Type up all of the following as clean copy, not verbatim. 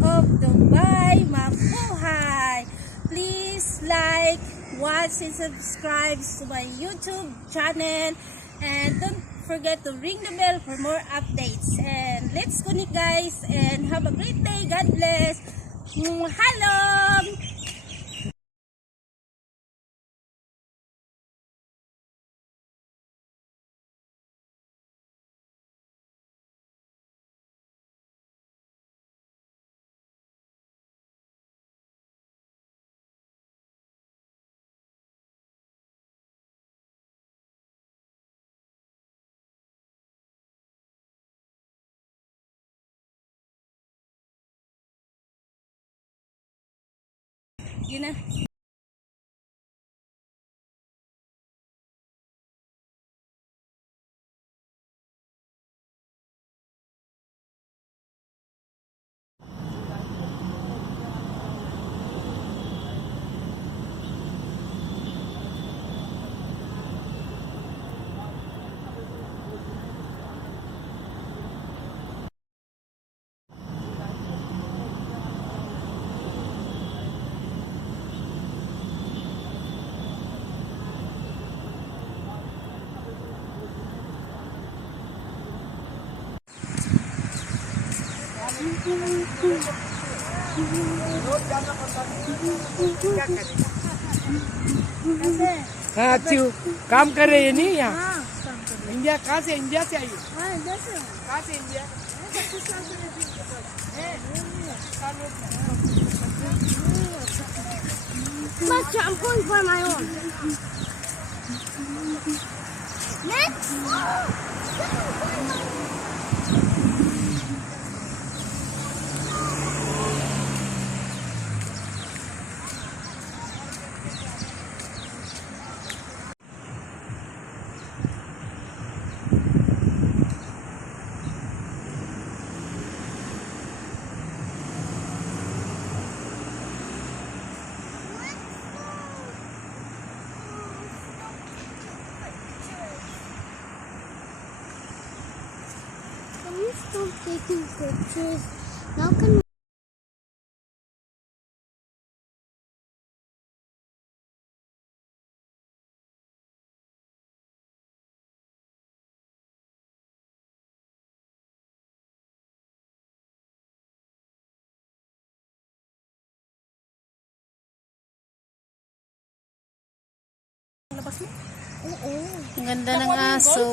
of Dubai, mabuhay! Please like, watch, and subscribe to my YouTube channel, and don't forget to ring the bell for more updates. And let's connect, guys, and have a great day. God bless. Halom! Yun na. हाँ अच्छी काम कर रहे हैं नहीं यहाँ इंडिया कहाँ से इंडिया से आई हो कहाँ से India I'm going for my own. Let's Can we stop taking pictures? Now can we Ang ganda ng aso.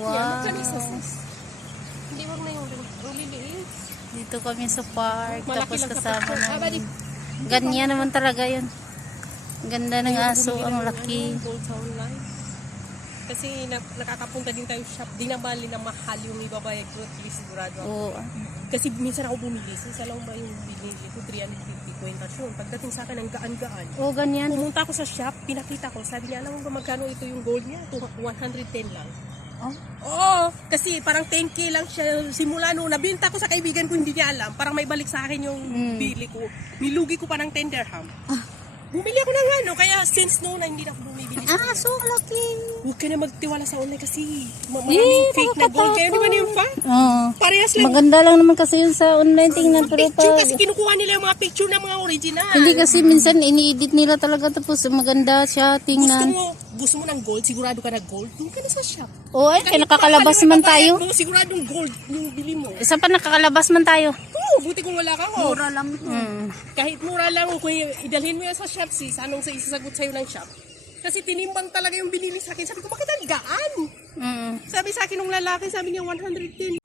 Wow. Hindi wag na yung liliit. Dito kami sa park. Tapos lang kasama sa namin. Ganyan naman talaga yun. Ang ganda ng aso. Ang laki. Gold sa online. Kasi nakakapunta din tayo shop. Di na bali na mahal yung ibabayag ko. At least sigurado ako. Oo. Kasi minsan ako bumili. Sinsa lang ba yung binili ko? 350 kwenta yun. Pagdating sa akin, ang gaan-gaan. Oo, ganyan. Pumunta ako sa shop, pinakita ko. Sabi niya, alam mo ba magkano ito yung gold niya? 110 lang. Oh? Oo, kasi parang 10k lang siya simula noon. Nabinta ko sa kaibigan ko, hindi niya alam. Parang may balik sa akin yung bili ko. Nilugi ko pa ng 10 dirham. Bumili ako ng ano, kaya since noon na hindi na ako bumibili. Aso, laki. Huwag ka na magtiwala sa online kasi maraming fake na gold. Kaya di ba niyo pa? Oo. Parehas lang. Maganda lang naman kasi yun sa online. Tingnan pero Picture pa. kasi kinukuha nila yung mga picture ng mga original. Hindi kasi minsan ini-edit nila talaga. Tapos maganda siya. Tingnan. Gusto mo ng gold, sigurado ka na gold, doon ka na sa shop. Oo, ay, kaya nakakalabas man tayo. Siguradong gold yung bili mo. Isa pa nakakalabas man tayo. Oo, buti kung wala ka. Mura lang. Mm. Kahit mura lang, kung idalhin mo yan sa shop, sis, anong sa isasagot sa'yo ng shop? Kasi tinimbang talaga yung binili sa akin. Sabi ko, bakit ang gaan? Mm. Sabi sa akin ng lalaki, sabi niya 110.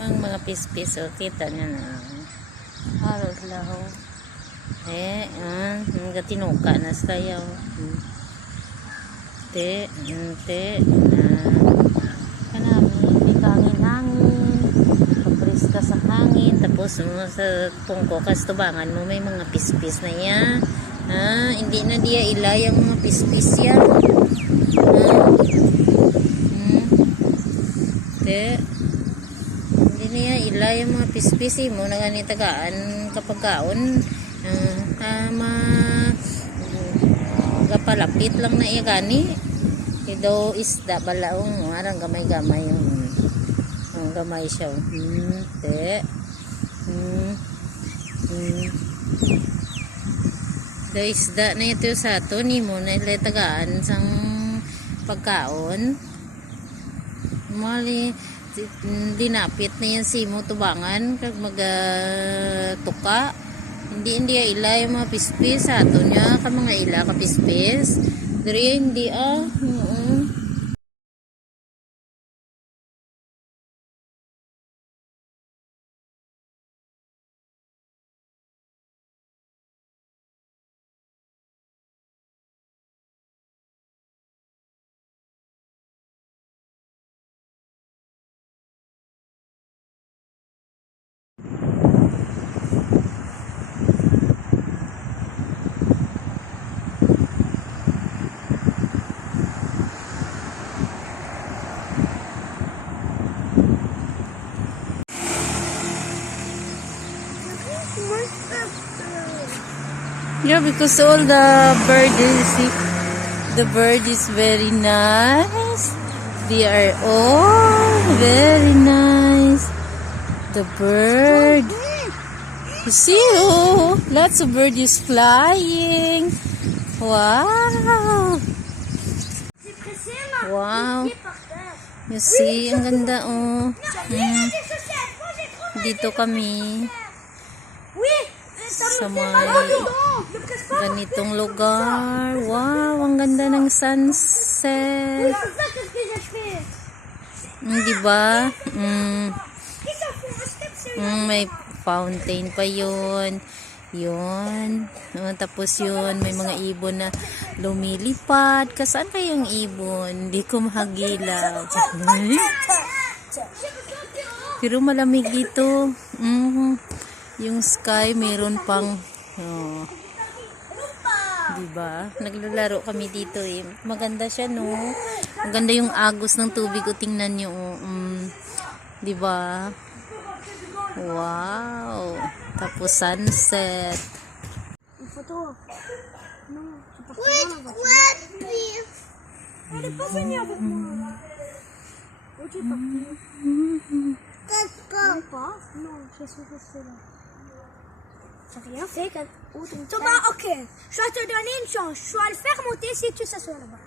Ang mga pispis, o kita nyo na. Halos laho. Hanggang tinuka na sayaw. Kanami, may hangin-hangin. Kapris ka sa hangin. Tapos sa tungko kastubangan mo, may mga pispis na yan. Hindi na dia ilayang mga pispis yan. Te. Hindi niya ila yung mga pispisi mo na gani tagaan kapag kaon. Gapalapit lang na iya gani. Ido isda balaong arang gamay-gamay yung gamay siya. Te. Do isda na ito sa ato ni mo na ilatagaan sang pagkaon. Mali dinapit na yan si mo tubangan kag tuka. Hindi ila yung mga pispis sa ato niya ka mga ila ka pispis. Diri hindi Yeah, because all the bird is very nice. They are all very nice. The bird. You see, lots of bird is flying. Wow. Wow. You see, ang ganda Dito kami sa may ganitong lugar. Wow, ang ganda ng sunset. Diba? May fountain pa yun. Tapos yun, may mga ibon na lumilipad. Kasaan kayong ibon? Hindi ko mahagila. Pero malamig dito. Yung sky, mayroon pang diba? Naglalaro kami dito Maganda siya, no? Maganda yung agos ng tubig o tingnan nyo. Diba? Wow! Tapos sunset. Wait, what, please? Let's go. Non, je suis resté là. J'ai rien fait. Thomas, ok. Je vais te donner une chance. Je vais le faire monter si tu s'assois là-bas.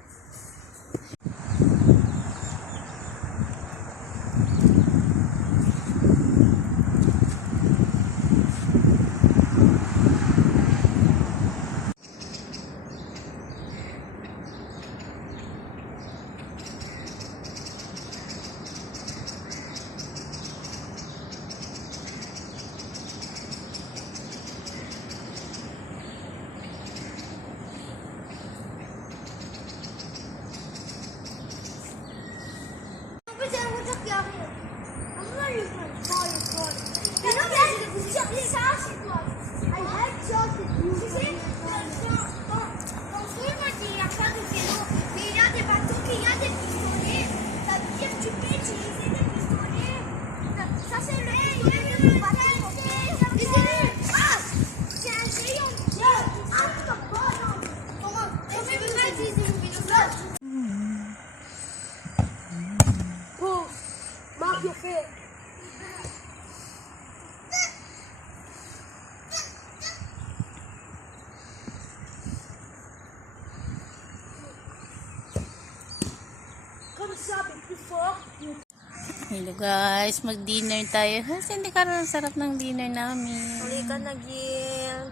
Hello guys, mag-dinner tayo. Kasi hindi ka rin sarap ng dinner namin. Uli ka na, Gil.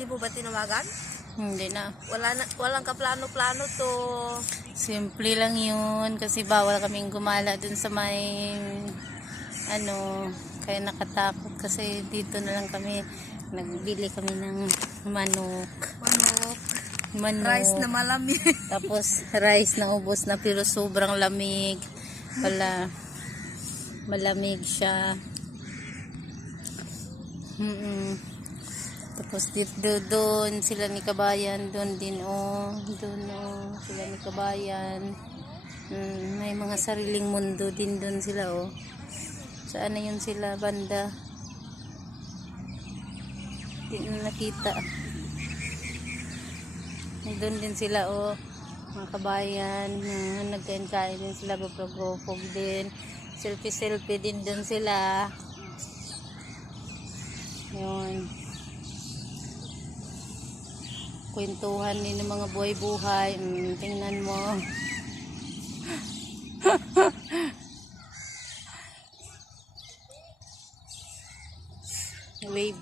Di mo ba tinawagan? Hindi na. Walang kaplano-plano to. Simple lang yun. Kasi bawal kaming gumala dun sa may kaya nakatakot. Kasi dito na lang kami nagbili kami ng manok. Rice na malamig. Tapos rice na ubos na pero sobrang lamig. Malamig siya. Tapos dito doon sila ni Kabayan, doon din doon sila ni Kabayan. May mga sariling mundo din doon sila, oh. Saan na yun sila, banda? Hindi na nakita. Doon din sila, oh. Mga kabayan, nagkain-kain din sila, gopog-gopog din. Selfie-selfie din doon sila. Yun. Kwentuhan din ng mga buhay-buhay. Tingnan mo.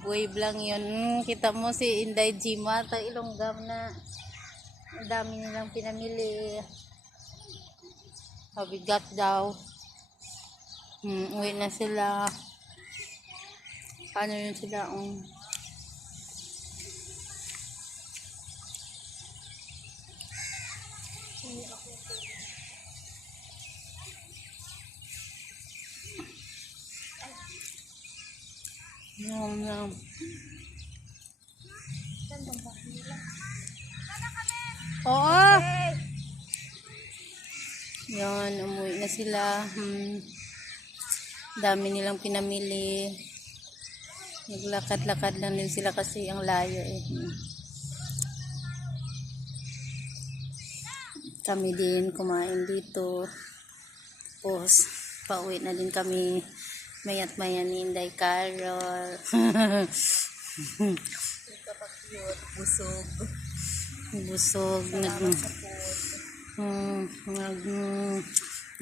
Wave lang yun. Kita mo si Inday Jima, ta Ilonggam na. Ang dami nilang pinamili. Pabigat daw. Uwi na sila. Paano yun sila? Yum. Oo. Yan, umuwi na sila. Dami nilang pinamili. Naglakad-lakad lang din sila kasi ang layo eh. Kami din kumain dito. Tapos, pauwi na din kami. Mayat maya ni Inday Carol. Busog.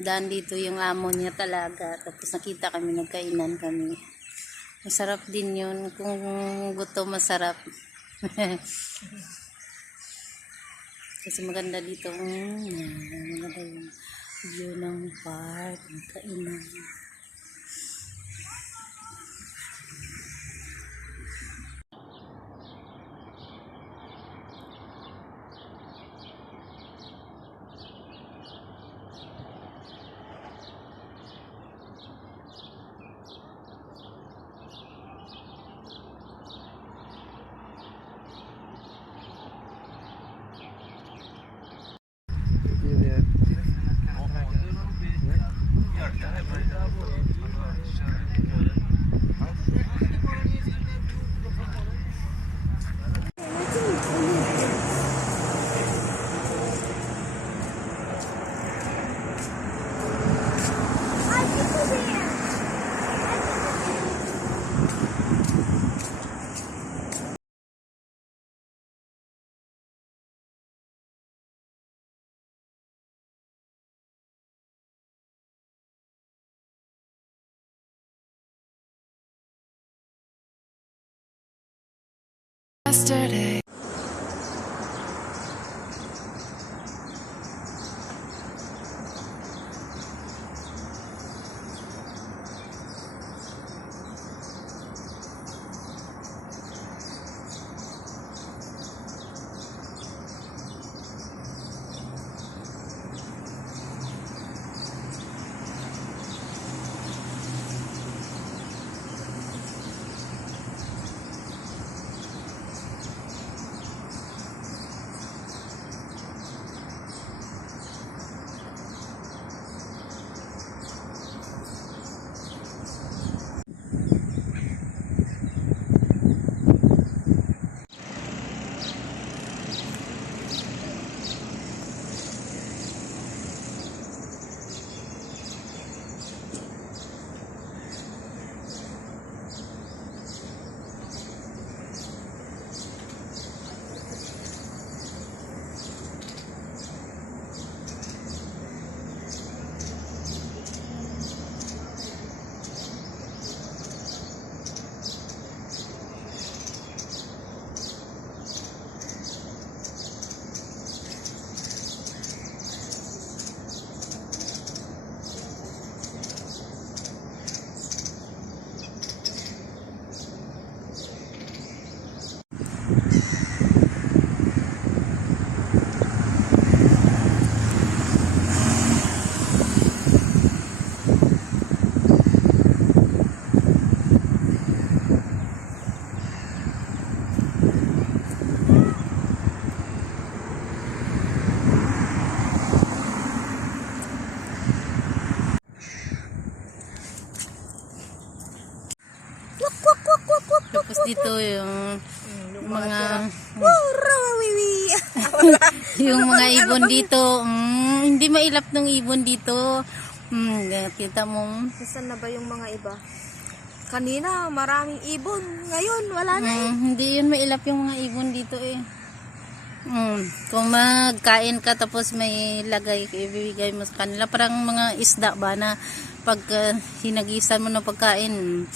Daan dito yung amo niya talaga. Tapos nakita kami, nagkainan kami. Masarap din yun. Kung gutom, masarap. Kasi maganda dito. Maganda yung view ng park. Kainan. Yesterday. dito yung mga yung mga ibon dito. Hindi mailap ng ibon dito. Kita mo. Nasaan na ba yung mga iba? Kanina, maraming ibon. Ngayon, wala na. Hindi yun mailap yung mga ibon dito eh. Kung magkain ka tapos may lagay, ibibigay mo sa kanila. Parang mga isda ba na pag hinagisan mo ng pagkain.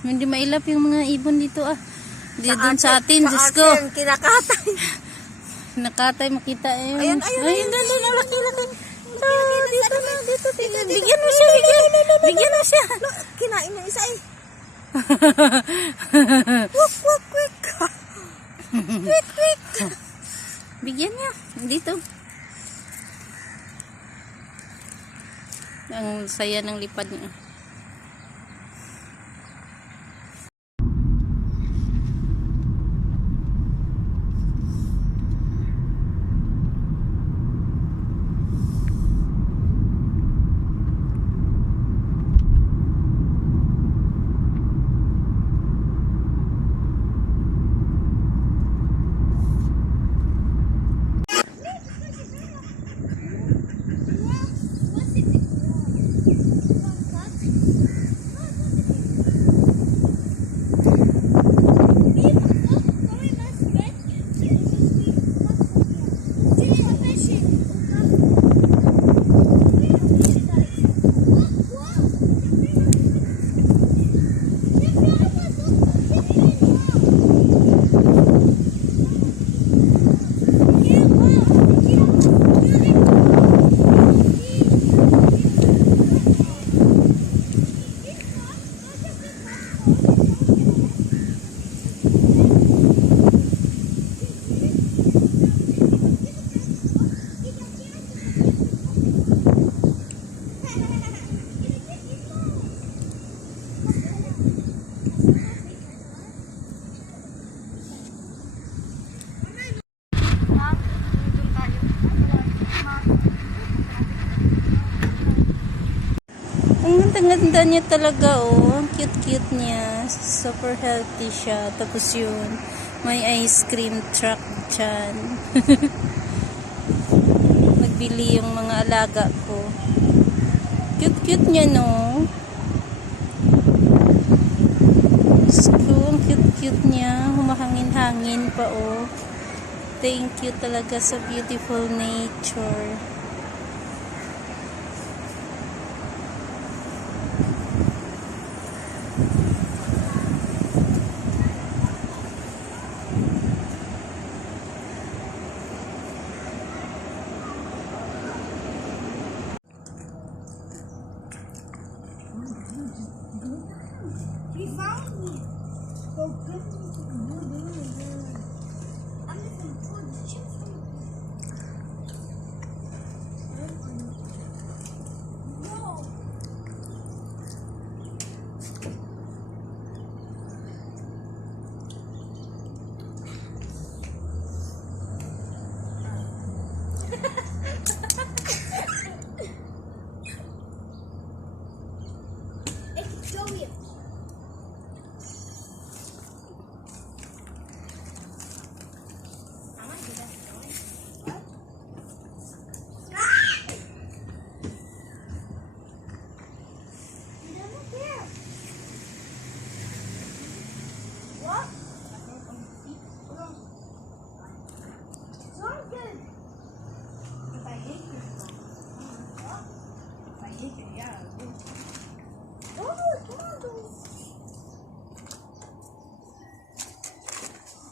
Hindi mailap yung mga ibon dito ah. Hindi doon sa atin, Diyos ko. Kinakatay. Nakatay, makita eh. Ayun. Ayun, laki. Dito. Bigyan mo siya. Bigyan mo siya. Kinain ng isa eh. Quick. Bigyan niya. Dito. Ang saya ng lipad niya. Ang ganda niya talaga oh. Ang cute niya. Super healthy siya. Tapos yun, may ice cream truck dyan. Nagbili yung mga alaga ko. Cute niya no. Ang cute niya. Humahangin-hangin pa oh. Thank you talaga sa beautiful nature. He found me. Oh, goodness. I'm looking for the chips. No.